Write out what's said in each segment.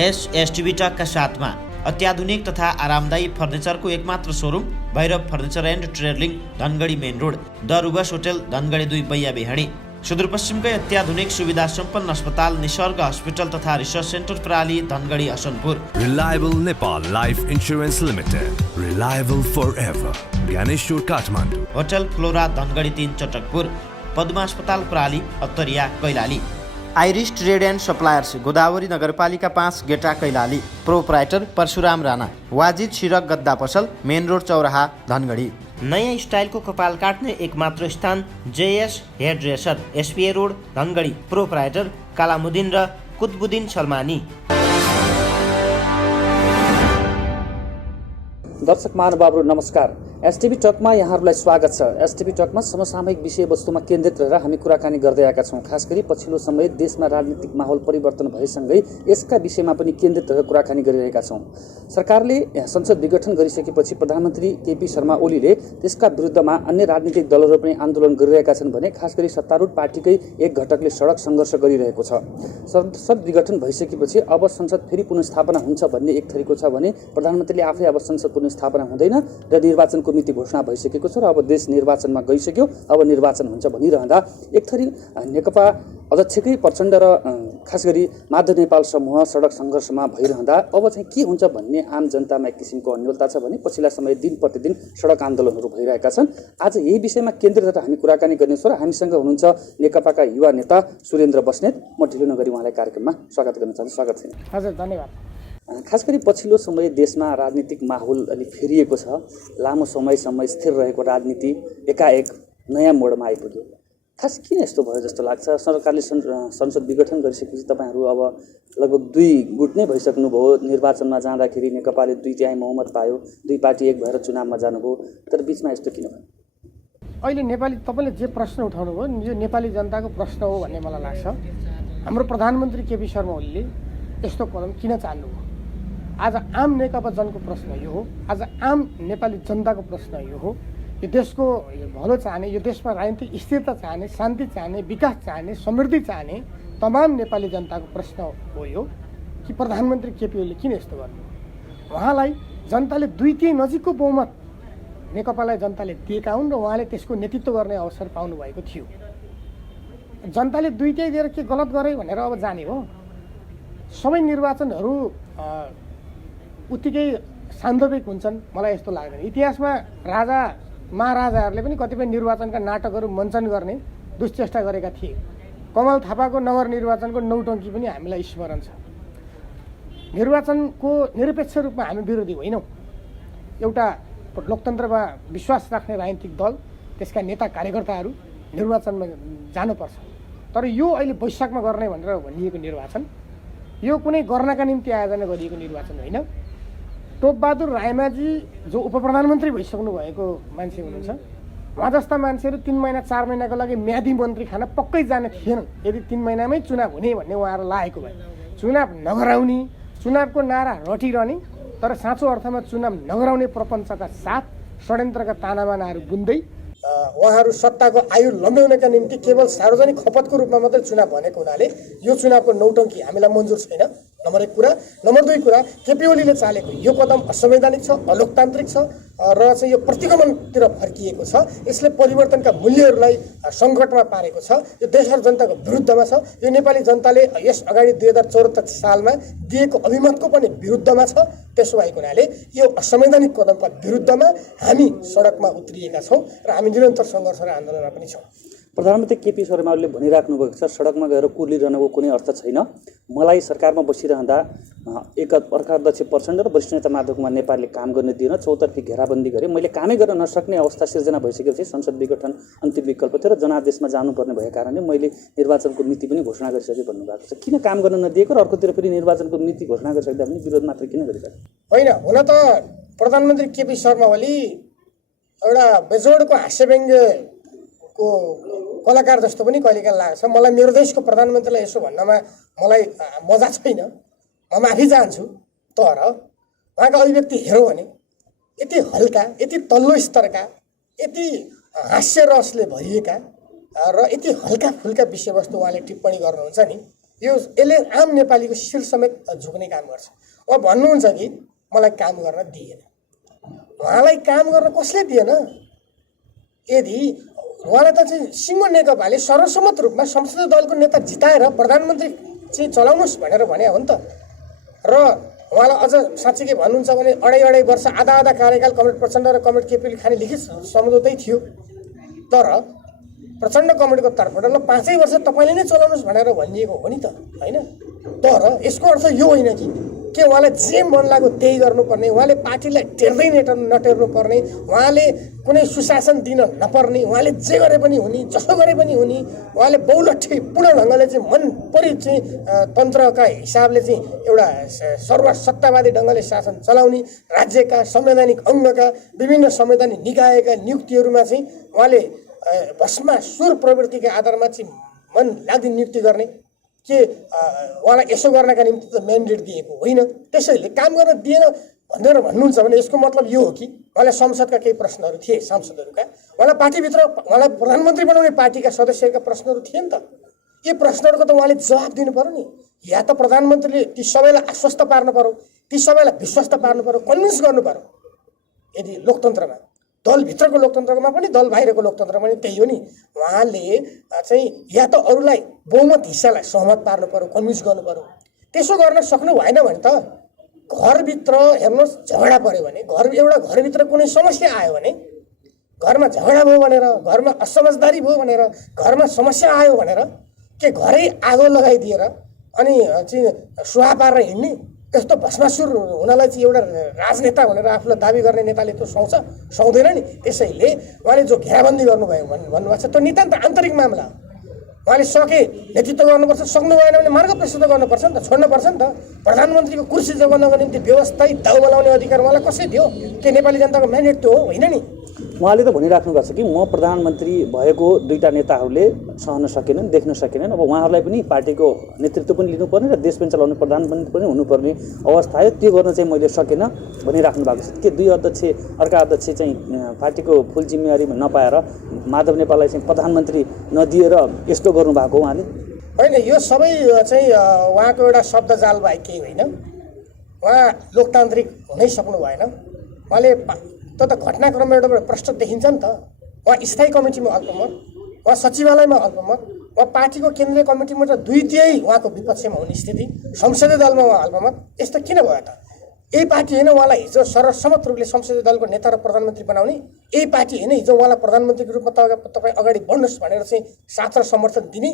STV टकका साथमा अत्याधुनिक तथा आरामदायी फर्निचरको एकमात्र showroom Bhairav furniture and trading Dhangadhi main road the रुबस होटल धनगढी 2 पैया बेहडी। सुदूरपश्चिमकै अत्याधुनिक सुविधा सम्पन्न अस्पताल निसर्ग हस्पिटल तथा रिसर्च सेन्टर प्राली Dhangadhi Asanpur. Reliable Nepal Life Insurance Limited. Reliable forever. Gyaneshwar Kathmandu. Hotel Flora Dhangadhi 3 Chatakpur. Padma अस्पताल प्राली Attariya Kailali. Iris trade and suppliers Godavari नगरपालिका 5 गेटा कैलाली। प्रोप्राइटर परशुराम राणा। वाजिद सिरक गद्दा पसल मेन रोड चौराहा धनगढी। नयाँ स्टाइलको कपाल काट्ने एकमात्र स्थान JS hair dresser SPA road Dhangadhi. Proprietor Kalamuddin र कुतबुद्दिन सलमानी। दर्शक महानुभावहरू नमस्कार। एसटिभी टकमा यहाँहरूलाई स्वागत छ। एसटिभी टकमा समसामयिक विषयवस्तुमा केन्द्रित रहेर हामी कुराकानी गर्दै आएका छौँ। खास गरी पछिल्लो समय देशमा राजनीतिक माहौल परिवर्तन भएसँगै यसका विषयमा पनि केन्द्रित रहेर कुराकानी गरिरहेका छौँ। सरकारले संसद विघटन गरिसकेपछि प्रधानमन्त्री केपी शर्मा ओलीले त्यसका विरुद्धमा अन्य राजनीतिक दलहरू पनि आन्दोलन गरिरहेका छन् भने खास गरी सत्तारूढ पार्टीकै एक घटकले सडक सङ्घर्ष गरिरहेको छ। संसद विघटन भइसकेपछि अब संसद फेरि पुनर्स्थापना हुन्छ भन्ने एक थरीको छ भने प्रधानमन्त्रीले आफै अब संसद पुनर्स्थापना हुँदैन र निर्वाचनको मिति घोषणा भइसकेको छ र अब देश निर्वाचनमा गइसक्यो, अब निर्वाचन हुन्छ भनिरहँदा एक थरी नेकपा अध्यक्षकै प्रचण्ड र खास गरी माधव नेपाल समूह सडक सङ्घर्षमा भइरहँदा अब चाहिँ के हुन्छ भन्ने आम जनतामा एक किसिमको अन्यलता छ भने पछिल्ला समय दिन प्रतिदिन सडक आन्दोलनहरू भइरहेका छन्। आज यही विषयमा केन्द्रित रहेर हामी कुराकानी गर्नेछौँ र हामीसँग हुनुहुन्छ नेकपाका युवा नेता सुरेन्द्र बस्नेत। म ढिलो नगरी उहाँलाई कार्यक्रममा स्वागत गर्न चाहन्छु। स्वागत छ। हजुर, धन्यवाद। खास गरी पछिल्लो समय देशमा राजनीतिक माहौल अलि फेरिएको छ। लामो समयसम्म स्थिर रहेको राजनीति एकाएक नयाँ मोडमा आइपुग्यो। खास किन यस्तो भयो जस्तो लाग्छ? सरकारले संसद विघटन गरिसकेपछि तपाईँहरू अब लगभग 2 गुट नै भइसक्नुभयो। निर्वाचनमा जाँदाखेरि नेकपाले 2/3 बहुमत पायो, 2 पार्टी एक भएर चुनावमा जानुभयो, तर बिचमा यस्तो किन भयो? अहिले नेपाली तपाईँले जे प्रश्न उठाउनु भयो यो नेपाली जनताको प्रश्न हो भन्ने मलाई लाग्छ। हाम्रो प्रधानमन्त्री केपी शर्मा ओलीले यस्तो कदम किन चाल्नुभयो? आज आम नेकपा जनको प्रश्न यो हो, आज आम नेपाली जनताको प्रश्न यो हो। यो देशको भलो चाहने, यो देशमा राजनीतिक स्थिरता चाहने, शान्ति चाहने, विकास चाहने, समृद्धि चाहने तमाम नेपाली जनताको प्रश्न हो यो कि प्रधानमन्त्री केपी ओलीले किन यस्तो गर्नु? उहाँलाई जनताले 2/3 नजिकको बहुमत नेकपालाई जनताले दिएका हुन् र उहाँले त्यसको नेतृत्व गर्ने अवसर पाउनुभएको थियो। जनताले 2/3 दिएर के गलत गरे भनेर अब जाने हो? सबै निर्वाचनहरू उत्तिकै सान्दर्भिक हुन्छन् मलाई यस्तो लाग्दैन। इतिहासमा राजा महाराजाहरूले पनि कतिपय निर्वाचनका नाटकहरू मञ्चन गर्ने दुश्चेष्टा गरेका थिए। कमल थापाको नगर निर्वाचनको नौटङ्की पनि हामीलाई स्मरण छ। निर्वाचनको निरपेक्ष रूपमा हामी विरोधी होइनौँ। एउटा लोकतन्त्रमा विश्वास राख्ने राजनीतिक दल, त्यसका नेता कार्यकर्ताहरू निर्वाचनमा जानुपर्छ। तर यो अहिले वैशाखमा गर्ने भनेर भनिएको निर्वाचन यो कुनै गर्नका निम्ति आयोजना गरिएको निर्वाचन होइन। टोपबहादुर रायमाझी जो उपप्रधानमन्त्री भइसक्नु भएको मान्छे हुनुहुन्छ, उहाँ जस्ता मान्छेहरू 3 महिना 4 महिनाको लागि म्यादी मन्त्री खान पक्कै जाने थिएनन्। यदि 3 महिनामै चुनाव हुने भन्ने उहाँहरू लागेको भए चुनाव नगराउने, चुनावको नारा रटिरहने तर साँचो अर्थमा चुनाव नगराउने प्रपञ्चका साथ षड्यन्त्रका तानाबानाहरू बुन्दै उहाँहरू सत्ताको आयु लम्ब्याउनका निम्ति केवल सार्वजनिक खपतको रूपमा मात्रै चुनाव भनेको हुनाले यो चुनावको नौटङ्की हामीलाई मन्जुर छैन। नम्बर 1 कुरा। नम्बर 2 कुरा, केपी ओलीले चालेको यो कदम असंवैधानिक छ, अलोकतान्त्रिक छ र चाहिँ यो प्रतिगमनतिर फर्किएको छ। यसले परिवर्तनका मूल्यहरूलाई सङ्कटमा पारेको छ। यो देश र जनताको विरुद्धमा छ। यो नेपाली जनताले यस अगाडि 2074 सालमा दिएको अभिमतको पनि विरुद्धमा छ। त्यसो भएको हुनाले यो असंवैधानिक कदमका विरुद्धमा हामी सडकमा उत्रिएका छौँ र हामी निरन्तर सङ्घर्ष र आन्दोलनमा पनि छौँ। प्रधानमन्त्री केपी शर्मा ओलीले भनिराख्नु भएको छ सडकमा गएर कुर्लिरहनुको कुनै अर्थ छैन। मलाई सरकारमा बसिरहँदा एक अर्काध्यक्ष प्रचण्ड र वरिष्ठ नेता माधव कुमार नेपालले काम गर्न दिएन, चौतर्फी घेराबन्दी गरे। मैले कामै गर्न नसक्ने अवस्था सिर्जना भइसकेपछि संसद विघटन अन्तिम विकल्प थियो र जनादेशमा जानुपर्ने भएको कारणले मैले निर्वाचनको मिति पनि घोषणा गरिसकेँ भन्नुभएको छ। किन काम गर्न नदिएको र अर्कोतिर फेरि निर्वाचनको मिति घोषणा गरिसक्दा पनि विरोध मात्र किन गरिरहेको? होइन, हुन त प्रधानमन्त्री केपी शर्मा ओली एउटा बेजोडको हास्यव्यङ्ग्यको कलाकार जस्तो पनि कहिलेकाहीँ लाग्छ मलाई। मेरो देशको प्रधानमन्त्रीलाई यसो भन्नमा मलाई मजा छैन, म माफी चाहन्छु। तर उहाँका अभिव्यक्ति हेरौँ भने यति हल्का, यति तल्लो स्तरका, यति हास्य रसले भरिएका र यति हल्का फुल्का विषयवस्तु उहाँले टिप्पणी गर्नुहुन्छ नि, यसले आम नेपालीको शिर समेत झुक्ने काम गर्छ। अब भन्नुहुन्छ कि मलाई काम गर्न दिएन, उहाँलाई काम गर्न कसले दिएन? यदि उहाँलाई त चाहिँ सिङ्गो नेकपाले सर्वसम्मत रूपमा संसदीय दलको नेता जिताएर प्रधानमन्त्री चाहिँ चलाउनुहोस् भनेर भने हो नि त। र उहाँलाई अझ साँच्चीकै भन्नुहुन्छ भने अढाई वर्ष आधा कार्यकाल कमरेड प्रचण्ड र कमरेड केपीले खाने लिखित सम्झौतै थियो। तर प्रचण्ड कमरेडको तर्फबाट ल 5 वर्ष तपाईँले नै चलाउनुहोस् भनेर भनिएको हो नि त, होइन? तर यसको अर्थ यो होइन कि उहाँलाई जे मन लाग्यो त्यही गर्नुपर्ने, उहाँले पार्टीलाई टेर्दै नटेर्नु पर्ने, उहाँले कुनै सुशासन दिन नपर्ने, उहाँले जे गरे पनि हुने, जसो गरे पनि हुने, उहाँले बहुलट्ठी पूर्ण ढङ्गले चाहिँ मन परि चाहिँ तन्त्रका हिसाबले चाहिँ एउटा सर्वसत्तावादी ढङ्गले शासन चलाउने, राज्यका संवैधानिक अङ्गका विभिन्न संवैधानिक निकायका नियुक्तिहरूमा चाहिँ उहाँले भस्मासुर प्रवृत्तिका आधारमा चाहिँ मन लाग्ने नियुक्ति गर्ने के उहाँलाई यसो गर्नका निम्ति त म्यान्डेट दिएको होइन। त्यसैले काम गर्न दिएन भनेर भन्नुहुन्छ भने यसको मतलब यो हो कि उहाँलाई संसदका केही प्रश्नहरू थिए, सांसदहरूका, उहाँलाई पार्टीभित्र उहाँलाई प्रधानमन्त्री बनाउने पार्टीका सदस्यहरूका प्रश्नहरू थिए नि त। यी प्रश्नहरूको त उहाँले जवाब दिनु पर्यो नि। या त प्रधानमन्त्रीले ती सबैलाई आश्वस्त पार्नु पर्यो, ती सबैलाई विश्वस्त पार्नु पर्यो, कन्भिन्स गर्नु पर्यो। यदि लोकतन्त्रमा दलभित्रको लोकतन्त्रमा पनि दल बाहिरको लोकतन्त्रमा पनि त्यही हो नि। उहाँले चाहिँ या त अरूलाई बहुमत हिस्सालाई सहमत पार्नु पर्यो, कन्भिन्स गर्नु पर्यो। त्यसो गर्न सक्नु भएन भने त घरभित्र हेर्नुहोस् झगडा पऱ्यो भने, घरभित्र कुनै समस्या आयो भने, घरमा झगडा भयो भनेर, घरमा असमझदारी भयो भनेर, घरमा समस्या आयो भनेर के घरै आगो लगाइदिएर अनि चाहिँ सुहा पारेर हिँड्ने? यस्तो भस्मासुर हुनलाई चाहिँ एउटा राजनेता भनेर आफूलाई दाबी गर्ने नेताले त सुहाउँदैन नि। त्यसैले उहाँले जो घेराबन्दी गर्नुभयो भन्नुभएको छ त्यो नितान्त आन्तरिक मामला हो। उहाँले सके नेतृत्व गर्नुपर्छ, सक्नु भएन भने मार्ग प्रशस्त गर्नुपर्छ नि त, छोड्नुपर्छ नि त। प्रधानमन्त्रीको कुर्सी जोगाउनको निम्ति व्यवस्थित दाउ बनाउने अधिकार उहाँलाई कसले दियो? के नेपाली जनताको म्यान्डेट त्यो हो? होइन नि। उहाँले त भनिराख्नु भएको छ कि म प्रधानमन्त्री भएको दुईटा नेताहरूले सहन सकेनन्, देख्न सकेनन्। अब उहाँहरूलाई पनि पार्टीको नेतृत्व पनि लिनुपर्ने र देश पनि चलाउने प्रधानमन्त्री पनि हुनुपर्ने अवस्था आयो, त्यो गर्न चाहिँ मैले सकेन भनिराख्नु भएको छ। के दुई अध्यक्ष अर्का अध्यक्ष चाहिँ पार्टीको फुल जिम्मेवारी नपाएर माधव नेपाललाई चाहिँ प्रधानमन्त्री नदिएर यस्तो गर्नुभएको उहाँले? होइन, यो सबै चाहिँ उहाँको एउटा शब्दजाल बाहेक केही होइन। उहाँ लोकतान्त्रिक हुनै सक्नु भएन। उहाँले त घटनाक्रममा एउटा प्रश्न देखिन्छ नि त। उहाँ स्थायी कमिटीमा अल्पमत, उहाँ सचिवालयमा अल्पमत, उहाँ पार्टीको केन्द्रीय कमिटीमा त 2/3 उहाँको विपक्षमा हुने स्थिति, संसदीय दलमा उहाँ अल्पमत। यस्तो किन भयो त? यही पार्टी होइन उहाँलाई हिजो सर्वसम्मत रूपले संसदीय दलको नेता र प्रधानमन्त्री बनाउने? यही पार्टी होइन हिजो उहाँलाई प्रधानमन्त्रीको रूपमा तपाईँ अगाडि बढ्नुहोस् भनेर चाहिँ साथ र समर्थन दिने?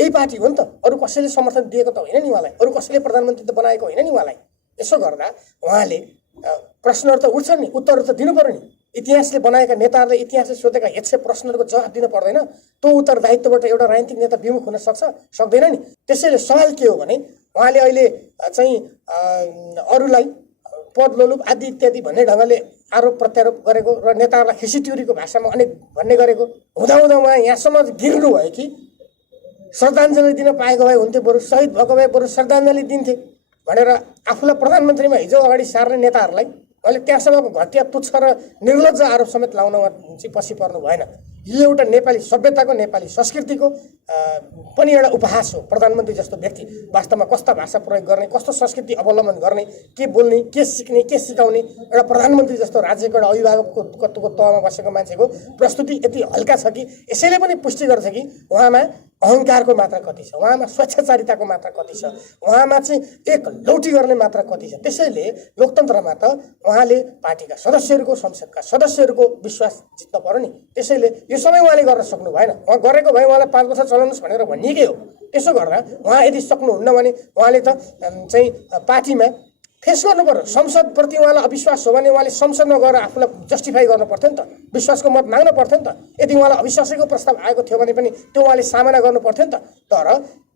यही पार्टी हो नि त। अरू कसैले समर्थन दिएको त होइन नि उहाँलाई, अरू कसैले प्रधानमन्त्री त बनाएको होइन नि उहाँलाई। यसो गर्दा उहाँले प्रश्नहरू त उठ्छन् नि, उत्तरहरू त दिनु पर्यो नि। इतिहासले बनाएका नेताहरूले इतिहासले सोधेका 100 प्रश्नहरूको जवाब दिनु पर्दैन? त्यो उत्तरदायित्वबाट एउटा राजनीतिक नेता विमुख हुन सक्दैन नि। त्यसैले सवाल के हो भने उहाँले अहिले चाहिँ अरूलाई पद लोलुप आदि इत्यादि भन्ने ढङ्गले आरोप प्रत्यारोप गरेको र नेताहरूलाई खिसीट्युरीको भाषामा अनेक भन्ने गरेको हुँदाहुँदा उहाँ यहाँसम्म गिर्नु भयो कि श्रद्धाञ्जली दिन पाएको भए हुन्थ्यो, बरु शहीद भएको भए बरु श्रद्धाञ्जली दिन्थे भनेर आफूलाई प्रधानमन्त्रीमा हिजो अगाडि सार्ने नेताहरूलाई अहिले त्यहाँसम्मको घटिया तुच्छ र निर्लज्ज आरोप समेत लाउनमा चाहिँ पछि पर्नु भएन। यो एउटा नेपाली सभ्यताको, नेपाली संस्कृतिको पनि एउटा उपहास हो। प्रधानमन्त्री जस्तो व्यक्ति वास्तवमा कस्ता भाषा प्रयोग गर्ने, कस्तो संस्कृति अवलम्बन गर्ने, के बोल्ने, के सिक्ने, के सिकाउने, एउटा प्रधानमन्त्री जस्तो राज्यको एउटा अभिभावकको तहमा बसेको मान्छेको प्रस्तुति यति हल्का छ कि यसैले पनि पुष्टि गर्छ कि उहाँमा अहङ्कारको मात्रा कति छ, उहाँमा स्वेच्छाचारिताको मात्रा कति छ, उहाँमा चाहिँ एक लौटी गर्ने मात्रा कति छ। त्यसैले लोकतन्त्रमा त उहाँले पार्टीका सदस्यहरूको, संसदका सदस्यहरूको विश्वास जित्न पर्यो नि। त्यसैले यो सबै उहाँले गर्न सक्नु भएन। उहाँ गरेको भए उहाँलाई 5 वर्ष चलाउनुहोस् भनेर भनिएकै हो। त्यसो गर्दा उहाँ यदि सक्नुहुन्न भने उहाँले त चाहिँ पार्टीमा फेस गर्नु पर्यो। संसदप्रति उहाँलाई अविश्वास हो भने उहाँले संसदमा गएर आफूलाई जस्टिफाई गर्नु पर्थ्यो नि त, विश्वासको मत माग्नु पर्थ्यो नि त। यदि उहाँलाई अविश्वासैको प्रस्ताव आएको थियो भने पनि त्यो उहाँले सामना गर्नु पर्थ्यो नि त। तर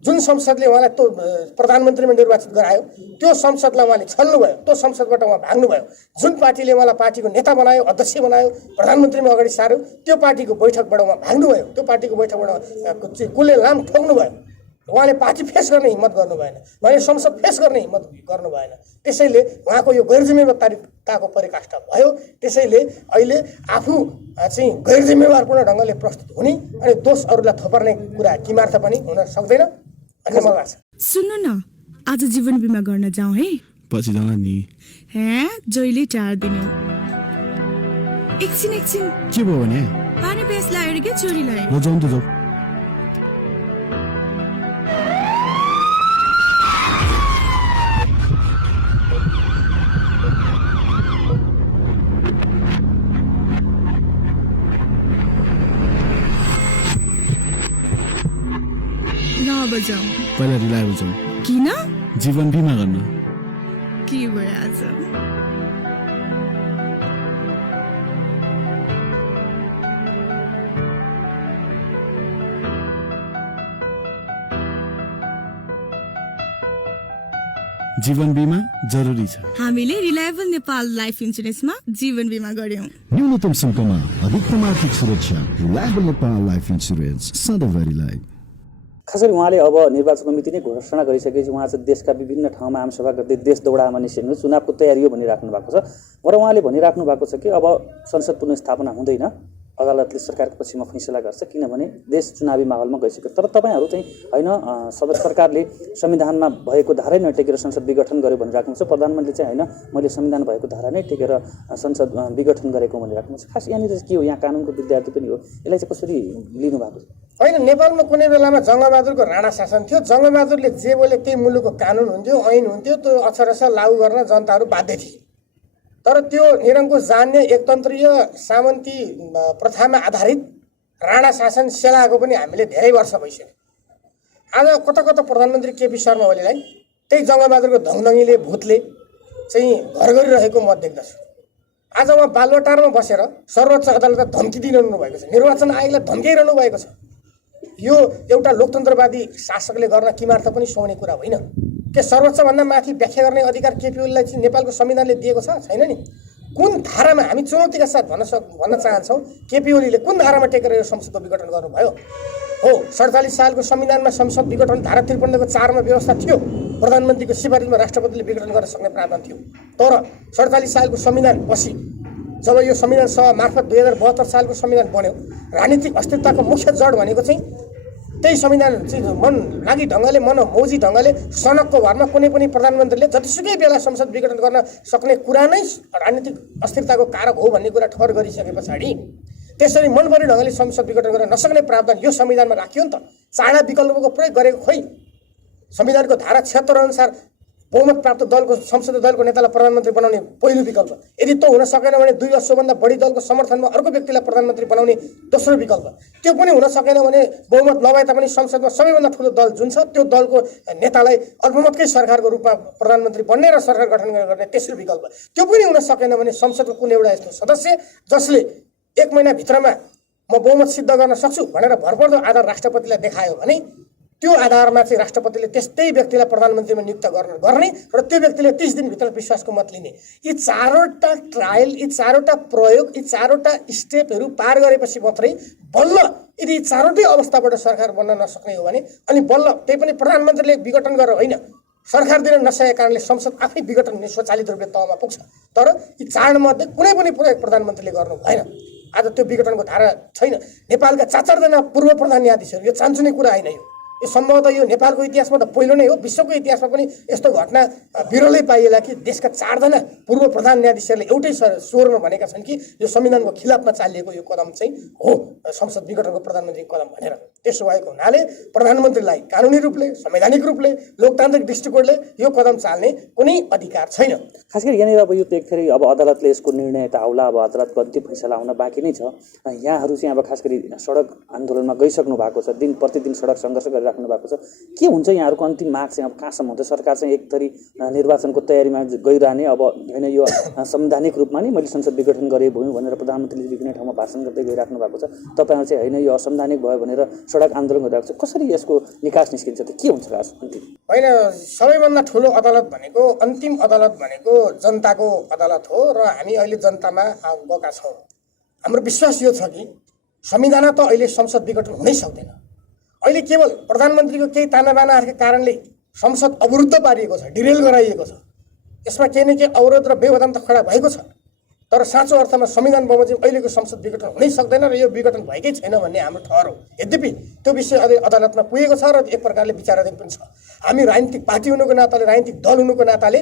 जुन संसदले उहाँलाई त्यो प्रधानमन्त्रीमा निर्वाचित गरायो त्यो संसदलाई उहाँले छल्नुभयो, त्यो संसदबाट उहाँ भाग्नुभयो। जुन पार्टीले उहाँलाई पार्टीको नेता बनायो, अध्यक्ष बनायो, प्रधानमन्त्रीमा अगाडि सार्यो, त्यो पार्टीको बैठकबाट उहाँ भाग्नुभयो, त्यो पार्टीको बैठकबाट कुले लाम ठोक्नुभयो। उहाँले पार्टी फेस गर्ने हिम्मत गर्नु भएन, उहाँले संसद फेस गर्ने हिम्मत गर्नु भएन। त्यसैले उहाँको यो गैरजिम्मेवारीताको परिकाष्ठा भयो। त्यसैले अहिले आफू चाहिँ गैरजिम्मेवारपूर्ण ढङ्गले प्रस्तुत हुने अनि दोष अरूलाई थोपर्ने कुरा किमार्थ पनि हुन सक्दैन भन्ने मलाई लाग्छ। सुन्नु न, आज जीवन बिमा गर्न जाउँ है। पछि जाँला नि। हे जहिले टार्दिने। एकछिन के भयो भने? पानी प्यास लाग्यो क्या छोरीलाई। ल जाउँ त जाउँ। बजाऊ पहिला रिलायबल जाउँ। किन? जीवन बिमा गर्न। के भयो आज? जीवन बिमा जरुरी छ। हामीले रिलायबल नेपाल लाइफ इन्सुरेन्समा जीवन बिमा गर्यौं। न्यूनतम शुल्कमा अधिकतम आर्थिक सुरक्षा। रिलायबल नेपाल लाइफ इन्सुरेन्स, सधैँभरिलाई। खास गरी उहाँले अब निर्वाचनको मिति नै घोषणा गरिसकेपछि उहाँ चाहिँ देशका विभिन्न ठाउँमा आमसभा गर्दै देश दौडामा निस्किनु चुनावको तयारी हो भनिराख्नु भएको छ। र उहाँले भनिराख्नु भएको छ कि अब संसद पुनर्स्थापना हुँदैन, अदालतले सरकारको पक्षमा फैसला गर्छ, किनभने देश चुनावी माहौलमा गइसक्यो। तर तपाईँहरू चाहिँ होइन, सब सरकारले संविधानमा भएको धारै नटेकेर संसद विघटन गर्यो भनिराख्नु छ। प्रधानमन्त्रीले चाहिँ होइन, मैले संविधान भएको धारा नै टेकेर संसद विघटन गरेको भनिराख्नु छ। खास यहाँनिर के हो, यहाँ कानुनको विद्यार्थी पनि हो, यसलाई चाहिँ कसरी लिनु भएको छ? होइन, नेपालमा कुनै बेलामा जङ्गबहादुरको राणा शासन थियो। जङ्गबहादुरले जे बोले त्यही मुलुकको कानुन हुन्थ्यो, ऐन हुन्थ्यो, त्यो अक्षरशः लागू गर्न जनताहरू बाध्य थिए। तर त्यो निरङ्कुश जान्ने एकतन्त्रीय सामन्ती प्रथामा आधारित राणा शासन सेलाएको पनि हामीले धेरै वर्ष भइसक्यो। आज कता कता प्रधानमन्त्री केपी शर्मा ओलीलाई त्यही जङ्गबहादुरको धङधङीले भूतले चाहिँ घर गरिरहेको म देख्दछु। आज उहाँ बालुवाटारमा बसेर सर्वोच्च अदालतलाई धम्की दिइरहनु भएको छ, निर्वाचन आयोगलाई धम्काइरहनु भएको छ। यो एउटा लोकतन्त्रवादी शासकले गर्न किमार्थ पनि सुहाउने कुरा होइन। के सर्वोच्चभन्दा माथि व्याख्या गर्ने अधिकार केपी ओलीलाई चाहिँ नेपालको संविधानले दिएको छ? छैन नि। कुन धारामा हामी चुनौतीका साथ भन्न चाहन्छौँ, केपी ओलीले कुन धारामा टेकेर यो संसदको विघटन गर्नुभयो? हो, 47 सालको संविधानमा संसद विघटन धारा 53 को 4 मा व्यवस्था थियो। प्रधानमन्त्रीको सिफारिसमा राष्ट्रपतिले विघटन गर्न सक्ने प्रावधान थियो। तर 47 सालको संविधान पछि जब यो संविधान सभा मार्फत 2072 सालको संविधान बन्यो, राजनीतिक अस्थिरताको मुख्य जड भनेको चाहिँ त्यही संविधान चाहिँ मन लागि ढङ्गले, मनमौजी ढङ्गले सनकको भरमा कुनै पनि प्रधानमन्त्रीले जतिसुकै बेला संसद विघटन गर्न सक्ने कुरा नै राजनीतिक अस्थिरताको कारक हो भन्ने कुरा ठहर गरिसके पछाडि त्यसरी मनपर्ने ढङ्गले संसद विघटन गर्न नसक्ने प्रावधान यो संविधानमा राखियो नि त। चाडा विकल्पको प्रयोग गरेको खोइ। संविधानको धारा 76 अनुसार बहुमत प्राप्त दलको संसदीय दलको नेतालाई प्रधानमन्त्री बनाउने पहिलो विकल्प, यदि त्यो हुन सकेन भने 2 वा सोभन्दा बढी दलको समर्थनमा अर्को व्यक्तिलाई प्रधानमन्त्री बनाउने दोस्रो विकल्प, त्यो पनि हुन सकेन भने बहुमत नभए तापनि संसदमा सबैभन्दा ठुलो दल जुन छ त्यो दलको नेतालाई अल्पमतकै सरकारको रूपमा प्रधानमन्त्री बन्ने र सरकार गठन गर्ने तेस्रो विकल्प, त्यो पनि हुन सकेन भने संसदको कुनै एउटा यस्तो सदस्य जसले 1 महिनाभित्रमा म बहुमत सिद्ध गर्न सक्छु भनेर भरपर्दो आधार राष्ट्रपतिलाई देखायो भने त्यो आधारमा चाहिँ राष्ट्रपतिले त्यस्तै व्यक्तिलाई प्रधानमन्त्रीमा नियुक्त गर्ने र त्यो व्यक्तिले 30 दिनभित्र विश्वासको मत लिने। यी चारवटा ट्रायल, यी चारवटा प्रयोग, यी चारवटा स्टेपहरू पार गरेपछि मात्रै बल्ल यदि चारवटै अवस्थाबाट सरकार बन्न नसक्ने हो भने अनि बल्ल त्यही पनि प्रधानमन्त्रीले विघटन गरेर होइन, सरकार दिन नसकेका कारणले संसद आफै विघटन हुने स्वचालित रूपले तहमा पुग्छ। तर यी चारमध्ये कुनै पनि प्रयोग प्रधानमन्त्रीले गर्नु भएन। आज त्यो विघटनको धारा छैन। नेपालका 4 जना पूर्व प्रधान न्यायाधीशहरू, यो चान्चुने कुरा होइन, यो सम्भवतः यो नेपालको इतिहासमा त पहिलो नै हो, विश्वको इतिहासमा पनि यस्तो घटना बिरलै पाइएला कि देशका 4 जना पूर्व प्रधान न्यायाधीशहरूले एउटै स्वरमा भनेका छन् कि यो संविधानको खिलाफमा चालिएको यो कदम चाहिँ हो संसद विघटनको प्रधानमन्त्री कदम भनेर। त्यसो भएको हुनाले प्रधानमन्त्रीलाई कानुनी रूपले, संवैधानिक रूपले, लोकतान्त्रिक दृष्टिकोणले यो कदम चाल्ने कुनै अधिकार छैन। खास गरी यहाँनिर अब यो त एक फेरि अब अदालतले यसको निर्णय त आउला, अब अदालतको अन्तिम फैसला आउन बाँकी नै छ। यहाँहरू चाहिँ अब खास गरी सडक आन्दोलनमा गइसक्नु भएको छ, दिन प्रतिदिन सडक सङ्घर्ष गरिराख्नु भएको छ। के हुन्छ यहाँहरूको अन्तिम माग चाहिँ अब कहाँसम्म हुन्छ? सरकार चाहिँ एक थरी निर्वाचनको तयारीमा गइरहने, अब होइन यो संवैधानिक रूपमा नै मैले संसद विघटन गरेँ भयो भनेर प्रधानमन्त्रीले विभिन्न ठाउँमा भाषण गर्दै गइराख्नु भएको छ। तपाईँहरू चाहिँ होइन यो असंवैधानिक भयो भनेर सडक आन्दोलन गरिरहेको छ, कसरी यसको निकास निस्किन्छ त? के हुन्छ र अन्तिम? होइन, सबैभन्दा ठुलो अदालत भनेको, अन्तिम अदालत भनेको जनताको अदालत हो र हामी अहिले जनतामा गएका छौँ। हाम्रो विश्वास यो छ कि संविधान त अहिले संसद विघटन हुनै सक्दैन। अहिले केवल प्रधानमन्त्रीको केही तानाबानाहरूका कारणले संसद अवरुद्ध पारिएको छ, डिरेल गराइएको छ। यसमा केही न केही अवरोध र व्यवधान त खडा भएको छ। तर साँचो अर्थमा संविधान बमोजिम अहिलेको संसद विघटन हुनै सक्दैन र यो विघटन भएकै छैन भन्ने हाम्रो ठहर हो। यद्यपि त्यो विषय अहिले अदालतमा पुगेको छ र एक प्रकारले विचाराधीन पनि छ। हामी राजनीतिक पार्टी हुनुको नाताले, राजनीतिक दल हुनुको नाताले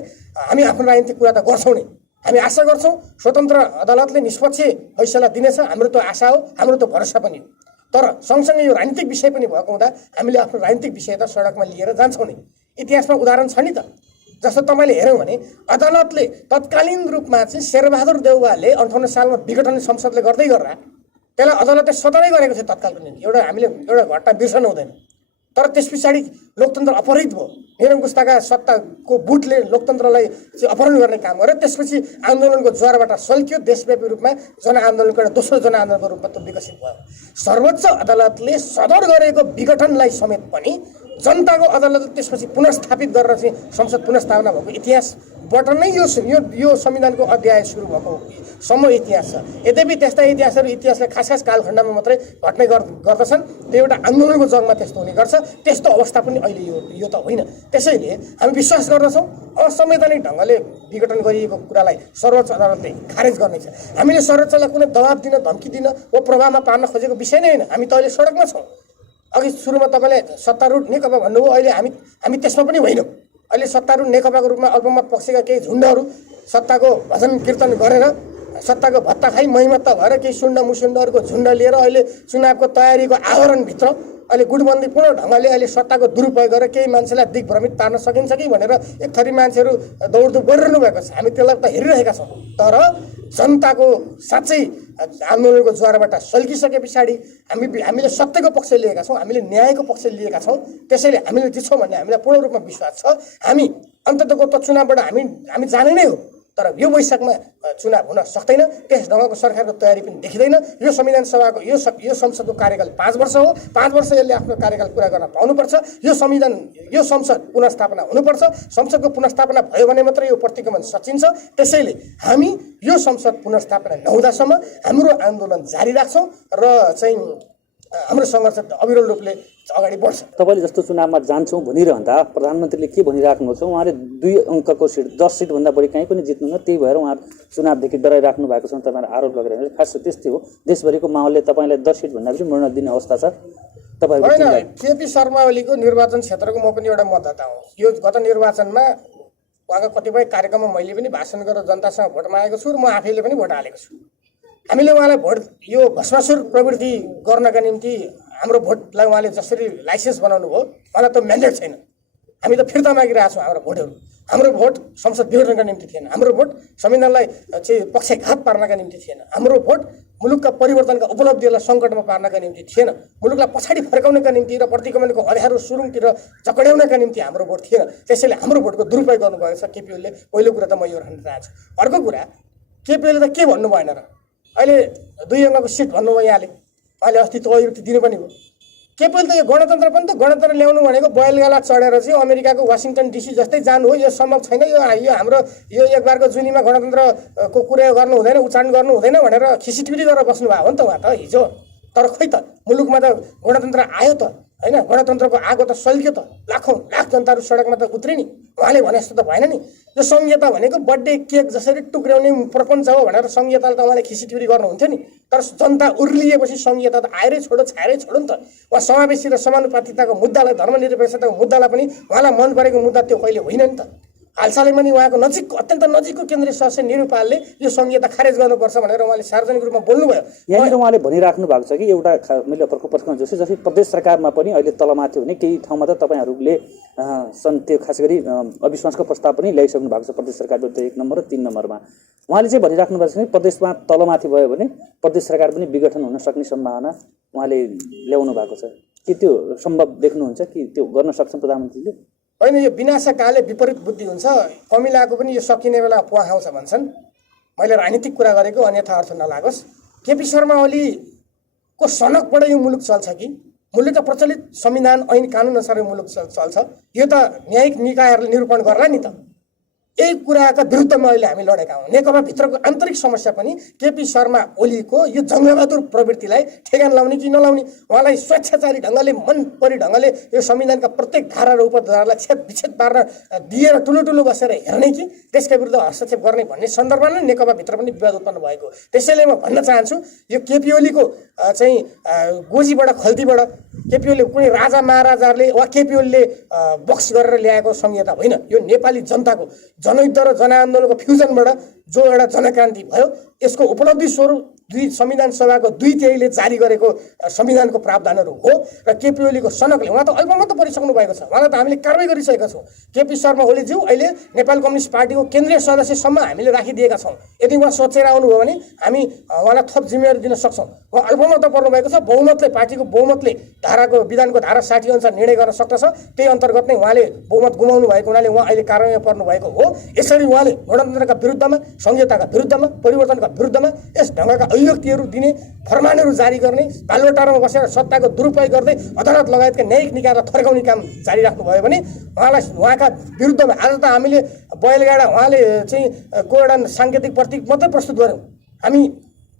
हामी आफ्नो राजनीतिक कुरा त गर्छौँ नै। हामी आशा गर्छौँ स्वतन्त्र अदालतले निष्पक्ष फैसला दिनेछ, हाम्रो त आशा हो, हाम्रो त भरोसा पनि हो। तर सँगसँगै यो राजनीतिक विषय पनि भएको हुँदा हामीले आफ्नो राजनीतिक विषय त सडकमा लिएर जान्छौँ नै। इतिहासमा उदाहरण छ नि त, जस्तो तपाईँले हेऱ्यौँ भने अदालतले तत्कालीन रूपमा चाहिँ शेरबहादुर देउवाले 58 सालमा विघटन संसदले गर्दै गर्दा त्यसलाई अदालतले सदरै गरेको थियो तत्कालको निम्ति। हामीले एउटा घटना बिर्सन हुँदैन। तर त्यस पछाडि लोकतन्त्र अपहरित भयो। निरङ्कुशताका सत्ताको बुटले लोकतन्त्रलाई चाहिँ अपहरण गर्ने काम गर्यो। त्यसपछि आन्दोलनको ज्वारबाट सल्कियो, देशव्यापी रूपमा जनआन्दोलनको एउटा दोस्रो जनआन्दोलनको रूपमा त्यो विकसित भयो। सर्वोच्च अदालतले सदर गरेको विघटनलाई समेत पनि जनताको अदालतले त्यसपछि पुनर्स्थापित गरेर चाहिँ संसद पुनर्स्थापना भएको इतिहासबाट नै यो संविधानको अध्याय सुरु भएको सम्म इतिहास छ। यद्यपि त्यस्ता इतिहासले खास कालखण्डमा मात्रै घट्ने गर्दछन्। त्यो एउटा आन्दोलनको जगमा त्यस्तो हुने गर्छ। त्यस्तो अवस्था पनि अहिले यो त होइन। त्यसैले हामी विश्वास गर्दछौँ असंवैधानिक ढङ्गले विघटन गरिएको कुरालाई सर्वोच्च अदालतले खारेज गर्नेछ। हामीले सर्वोच्चलाई कुनै दबाब दिन, धम्की दिन वा प्रभावमा पार्न खोजेको विषय नै होइन। हामी त अहिले सडकमा छौँ। अघि सुरुमा तपाईँले सत्तारूढ नेकपा भन्नुभयो, अहिले हामी त्यसमा पनि होइनौँ। अहिले सत्तारूढ नेकपाको रूपमा अल्पमत पक्षका केही झुन्डहरू सत्ताको भजन कीर्तन गरेर सत्ताको भत्ता खाइ महिमत्ता भएर केही सुन्ड मुसुन्डहरूको झुन्ड लिएर अहिले चुनावको तयारीको आवरणभित्र अहिले गुटबन्दीपूर्ण ढङ्गले अहिले सत्ताको दुरुपयोग गरेर केही मान्छेलाई दिग्भ्रमित पार्न सकिन्छ कि भनेर एक थरी मान्छेहरू दौडधुप गरिरहनु भएको छ। हामी त्यसलाई त हेरिरहेका छौँ। तर जनताको साँच्चै आन्दोलनको ज्वारबाट सल्किसके पछाडि हामीले सत्यको पक्ष लिएका छौँ, हामीले न्यायको पक्ष लिएका छौँ। त्यसैले हामीले जित्छौँ भन्ने हामीलाई पूर्ण रूपमा विश्वास छ। हामी अन्ततको त चुनावबाट हामी जाने नै हो। तर यो वैशाखमा चुनाव हुन सक्दैन। त्यस ढङ्गको सरकारको तयारी पनि देखिँदैन। यो संविधान सभाको यो संसदको कार्यकाल 5 वर्ष हो। 5 वर्ष यसले आफ्नो कार्यकाल पुरा गर्न पाउनुपर्छ। यो संसद पुनर्स्थापना हुनुपर्छ। संसदको पुनर्स्थापना भयो भने मात्रै यो प्रतिगमन सचिन्छ। त्यसैले हामी यो संसद पुनर्स्थापना नहुँदासम्म हाम्रो आन्दोलन जारी राख्छौँ र चाहिँ हाम्रो सङ्घर्ष अविरल रूपले अगाडि बढ्छ। तपाईँले जस्तो चुनावमा जान्छौँ भनिरहँदा प्रधानमन्त्रीले के भनिराख्नु छ, उहाँले 2 अङ्कको सिट 10 सिटभन्दा बढी कहीँ पनि जित्नुहुन्न, त्यही भएर उहाँ चुनावदेखि डराइराख्नु भएको छ तपाईँले आरोप लगाइरहेको खास त्यस्तै हो। देशभरिको माहौलले तपाईँलाई 10 सिटभन्दा पनि बढ्न दिने अवस्था छ तपाईँहरूको। होइन, केपी शर्मा ओलीको निर्वाचन क्षेत्रको म पनि एउटा मतदाता हुँ। यो गत निर्वाचनमा उहाँको कतिपय कार्यक्रममा मैले पनि भाषण गरेर जनतासँग भोट मागेको छु र म आफैले पनि भोट हालेको छु। हामीले उहाँलाई भोट यो भस्मासुर प्रवृत्ति गर्नका निम्ति हाम्रो भोटलाई उहाँले जसरी लाइसेन्स बनाउनु भयो, उहाँलाई त म्यान्डेट छैन। हामी त फिर्ता मागिरहेको छौँ हाम्रो भोटहरू। हाम्रो भोट संसद विघटनका निम्ति थिएन। हाम्रो भोट संविधानलाई चाहिँ पक्षघात पार्नका निम्ति थिएन। हाम्रो भोट मुलुकका परिवर्तनका उपलब्धिहरूलाई सङ्कटमा पार्नका निम्ति थिएन। मुलुकलाई पछाडि फर्काउनका निम्ति र प्रतिगमनको अँध्यारो सुरुङतिर जकड्याउनका निम्ति हाम्रो भोट थिएन। त्यसैले हाम्रो भोटको दुरुपयोग गर्नुभएको छ केपी ओलीले। पहिलो कुरा त म यो भन्न चाहन्छु। अर्को कुरा, केपी ओलीले त के भन्नु भएन र, अहिले 2 अङ्कको सिट भन्नुभयो यहाँले, अहिले अस्ति त्यो अभिव्यक्ति दिनु पनि भयो। केपी त यो गणतन्त्र पनि त गणतन्त्र ल्याउनु भनेको बैलगाला चढेर चाहिँ अमेरिकाको वासिङटन डिसी जस्तै जानु हो। यो सम्भव छैन। यो हाम्रो यो एक बारको जुनीमा गणतन्त्रको कुरा गर्नु हुँदैन, उच्चारण गर्नु हुँदैन भनेर खिसिटिपिटी गरेर बस्नुभयो हो नि त उहाँ त हिजो। तर खोइ त मुलुकमा त गणतन्त्र आयो त होइन, गणतन्त्रको आगो त सल्कियो त, लाखौँ लाख जनताहरू सडकमा त उत्रिने। उहाँले भने जस्तो त भएन नि। यो संहिता भनेको बर्थडे केक जसरी टुक्र्याउने प्रपञ्च हो भनेर संहितालाई त उहाँले खिसिटिपिटी गर्नुहुन्थ्यो नि। तर जनता उर्लिएपछि संहिता त आएरै छोडो, छाएरै छोडो नि त। उहाँ समावेशी र समानुपातिताको मुद्दालाई, धर्मनिरपेक्षताको मुद्दालाई पनि उहाँलाई मन परेको मुद्दा त्यो कहिले होइन नि त। हालसालै पनि उहाँको अत्यन्त नजिकको केन्द्रीय सदस्य निरुपालले यो संहिता खारेज गर्नुपर्छ भनेर उहाँले सार्वजनिक रूपमा बोल्नुभयो। यहाँनिर उहाँले भनिराख्नु भएको छ कि एउटा मैले प्रश्न जोड्छु, जस्तै प्रदेश सरकारमा पनि अहिले तलमाथि हुने केही ठाउँमा त तपाईँहरूले त्यो खास गरी अविश्वासको प्रस्ताव पनि ल्याइसक्नु भएको छ प्रदेश सरकार विरुद्ध 1 नम्बर र 3 नम्बरमा। उहाँले चाहिँ भनिराख्नु भएको छ कि प्रदेशमा तलमाथि भयो भने प्रदेश सरकार पनि विघटन हुन सक्ने सम्भावना उहाँले ल्याउनु भएको छ। के त्यो सम्भव देख्नुहुन्छ कि त्यो गर्न सक्छन् प्रधानमन्त्रीले? होइन, यो विनाशकाले विपरीत बुद्धि हुन्छ। कमिलाको पनि यो सकिने बेला पुवा आउँछ भन्छन्। मैले राजनीतिक कुरा गरेको, अन्यथा अर्थ नलागोस्। केपी शर्मा ओलीको सनकबाट यो मुलुक चल्छ कि मुलुकका प्रचलित संविधान ऐन कानुन अनुसार मुलुक चल्छ, यो त न्यायिक निकायहरूले निरूपण गर्ला नि त। यही कुराका विरुद्धमा अहिले हामी लडेका हौँ। नेकपा भित्रको आन्तरिक समस्या पनि केपी शर्मा ओलीको यो जङ्गबहादुर प्रवृत्तिलाई ठेगान लाउने कि नलाउने, उहाँलाई स्वेच्छाचारी ढङ्गले मनपरी ढङ्गले यो संविधानका प्रत्येक धारा र उपधारालाई छेद विच्छेद पार्न दिएर ठुलो बसेर हेर्ने कि त्यसका विरुद्ध हस्तक्षेप गर्ने भन्ने सन्दर्भमा नै नेकपा भित्र पनि विवाद उत्पन्न भएको। त्यसैले म भन्न चाहन्छु यो केपी ओलीको चाहिँ गोजीबाट खल्तीबाट केपी ओली कुनै राजा महाराजाहरूले वा केपी ओलीले बक्स गरेर ल्याएको संहिता होइन। यो नेपाली जनताको जनयुद्ध र जनआन्दोलनको फ्युजनबाट जो एउटा जनक्रान्ति भयो यसको उपलब्धि स्वरूप संविधान सभाको 2/3 जारी गरेको संविधानको प्रावधानहरू हो। र केपी ओलीको सनकले उहाँ त अल्पमत परिसक्नु भएको छ, उहाँलाई त हामीले कारवाही गरिसकेका छौँ। केपी शर्मा ओलीज्यू अहिले नेपाल कम्युनिस्ट पार्टीको केन्द्रीय सदस्यसम्म हामीले राखिदिएका छौँ। यदि उहाँ सोचेर आउनुभयो भने हामी उहाँलाई थप जिम्मेवारी दिन सक्छौँ। उहाँ अल्पमत पर्नुभएको छ, बहुमतले पार्टीको बहुमतले धाराको विधानको धारा 60 अनुसार निर्णय गर्न सक्दछ। त्यही अन्तर्गत नै उहाँले बहुमत गुमाउनु भएको हुनाले उहाँ अहिले कारवाहीमा पर्नु भएको हो। यसरी उहाँले गणतन्त्रका विरुद्धमा, संहिताका विरुद्धमा, परिवर्तनका विरुद्धमा यस ढङ्गका अभिव्यक्तिहरू दिने, फरमानहरू जारी गर्ने, बालुवाटारमा बसेर सत्ताको दुरुपयोग गर्दै अदालत लगायतका न्यायिक निकायलाई थर्काउने काम जारी राख्नुभयो भने उहाँलाई उहाँका विरुद्धमा आज त हामीले बैलगाडा उहाँले चाहिँ को एउटा साङ्केतिक प्रतीक मात्रै प्रस्तुत गऱ्यौँ। हामी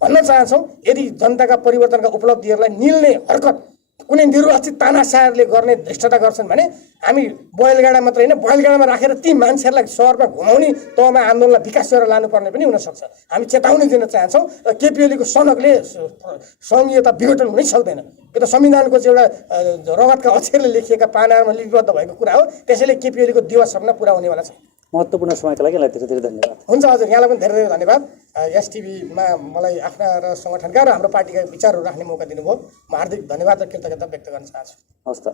भन्न चाहन्छौँ यदि जनताका परिवर्तनका उपलब्धिहरूलाई निल्ने हरकत कुनै निर्वाचित तानाशाहहरूले गर्ने धृष्टता गर्छन् भने हामी बैलगाडा मात्रै होइन, बैलगाडामा राखेर ती मान्छेहरूलाई सहरमा घुमाउने तहमा आन्दोलनलाई विकास गरेर लानुपर्ने पनि हुनसक्छ। हामी चेतावनी दिन चाहन्छौँ। केपी ओलीको सनकले संहिता विघटन हुनै सक्दैन। यो त संविधानको चाहिँ एउटा रगतका अक्षरले लेखिएका पानाहरूमा लिपिबद्ध भएको कुरा हो। त्यसैले केपी ओलीको दिवस सपना पुरा हुनेवाला छैन। महत्त्वपूर्ण समयको लागि यहाँलाई धेरै धेरै धन्यवाद। हुन्छ हजुर, यहाँलाई पनि धेरै धेरै धन्यवाद। एसटिभीमा मलाई आफ्ना र सङ्गठनका र हाम्रो पार्टीका विचारहरू राख्ने मौका दिनुभयो। म हार्दिक धन्यवाद र कृतज्ञता व्यक्त गर्न चाहन्छु। हवस् त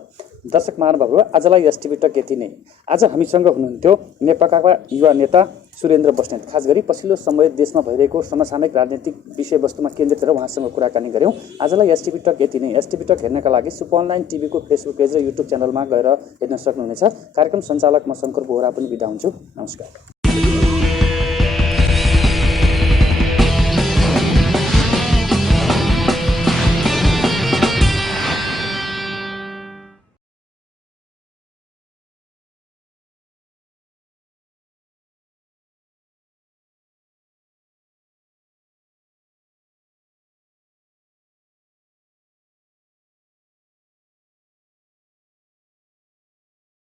दर्शक महानुभावहरू, आजलाई एसटिभी टक यति नै। आज हामीसँग हुनुहुन्थ्यो नेपालका युवा नेता सुरेन्द्र बस्नेत। खास गरी पछिल्लो समय देशमा भइरहेको समसामयिक राजनीतिक विषयवस्तुमा केन्द्रित रहेर उहाँसँग कुराकानी गऱ्यौँ। आजलाई एसटिभी टक यति नै। एसटिभी टक हेर्नका लागि सुपर अनलाइन टिभीको फेसबुक पेज र युट्युब च्यानलमा गएर हेर्न सक्नुहुनेछ। कार्यक्रम सञ्चालक म शङ्कर बोहरा पनि बिदा हुन्छु। नमस्कार।